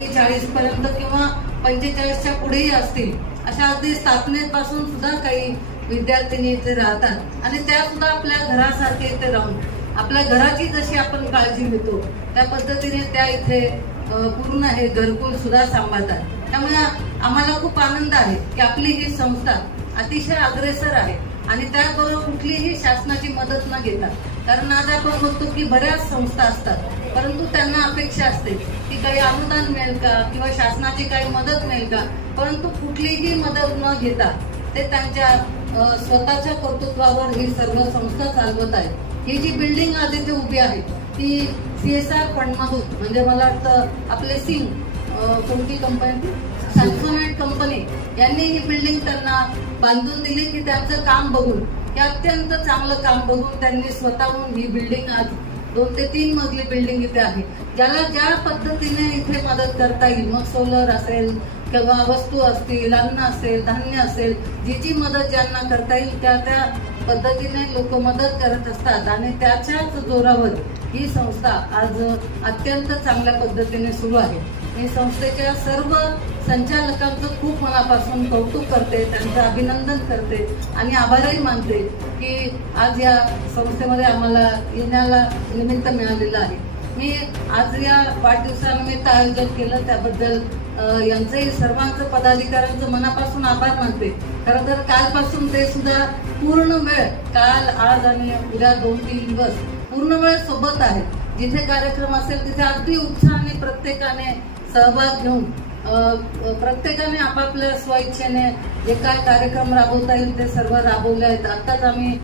40 पर्यंत किंवा 45च्या पुढेही असतील अशा अगदी स्थापनेपासून सुद्धा काही विद्यार्थिनी इथे राहतात आणि त्या सुद्धा आपल्या घरासारखे इथे राहून आपल्या घराची जशी आपण काळजी घेतो त्या पद्धतीने त्या इथे पूर्ण हे घरकुल सुद्धा सांभाळतात. त्यामुळे आम्हाला खूप आनंद आहे की आपली ही संस्था अतिशय अग्रेसर आहे आणि त्याबरोबर कुठलीही शासनाची मदत न घेता, कारण आज आपण बघतो की बऱ्याच संस्था असतात परंतु त्यांना अपेक्षा असते की काही अनुदान मिळेल का किंवा शासनाची काही मदत मिळेल का, परंतु कुठलीही मदत न घेता ते त्यांच्या स्वतःच्या कर्तृत्वावर ही सर्व संस्था चालवत आहे. ही जी बिल्डिंग आज इथे उभी आहे ती CSR फंडमधून म्हणजे मला वाटतं आपले सिंग कोणती कंपनी सॅमसोनेट कंपनी यांनी ही बिल्डिंग त्यांना बांधून दिली की त्यांचं काम बघून हे अत्यंत चांगलं काम बघून त्यांनी स्वतःहून ही बिल्डिंग आज 2 ते 3 मजली बिल्डिंग इथे आहे. ज्याला ज्या पद्धतीने इथे मदत करता येईल, मग सोलर असेल किंवा वस्तू असतील, अन्न असेल, धान्य असेल, जी मदत ज्यांना करता येईल त्या पद्धतीने लोक मदत करत असतात आणि त्याच्याच जोरावर ही संस्था आज अत्यंत चांगल्या पद्धतीने सुरू आहे. मी संस्थेच्या सर्व संचालकांचं खूप मनापासून कौतुक करते, त्यांचं अभिनंदन करते आणि आभारही मानते की आज या संस्थेमध्ये आम्हाला येण्याला निमित्त मिळालेलं आहे. मी आज या वाढदिवसानिमित्त आयोजन केलं त्याबद्दल यांचंही सर्वांचं पदाधिकाऱ्यांचं मनापासून आभार मानते. खरं तर कालपासून ते सुद्धा पूर्ण वेळ काल आज आणि उद्या 2-3 दिवस पूर्ण वेळ सोबत आहे. जिथे कार्यक्रम असेल तिथे अगदी उत्साहाने प्रत्येकाने सहभाग घेऊन प्रत्येकाने आपापल्या स्वइच्छेने जे काय कार्यक्रम राबवता येईल ते सर्व राबवले आहेत. आत्ताच आम्ही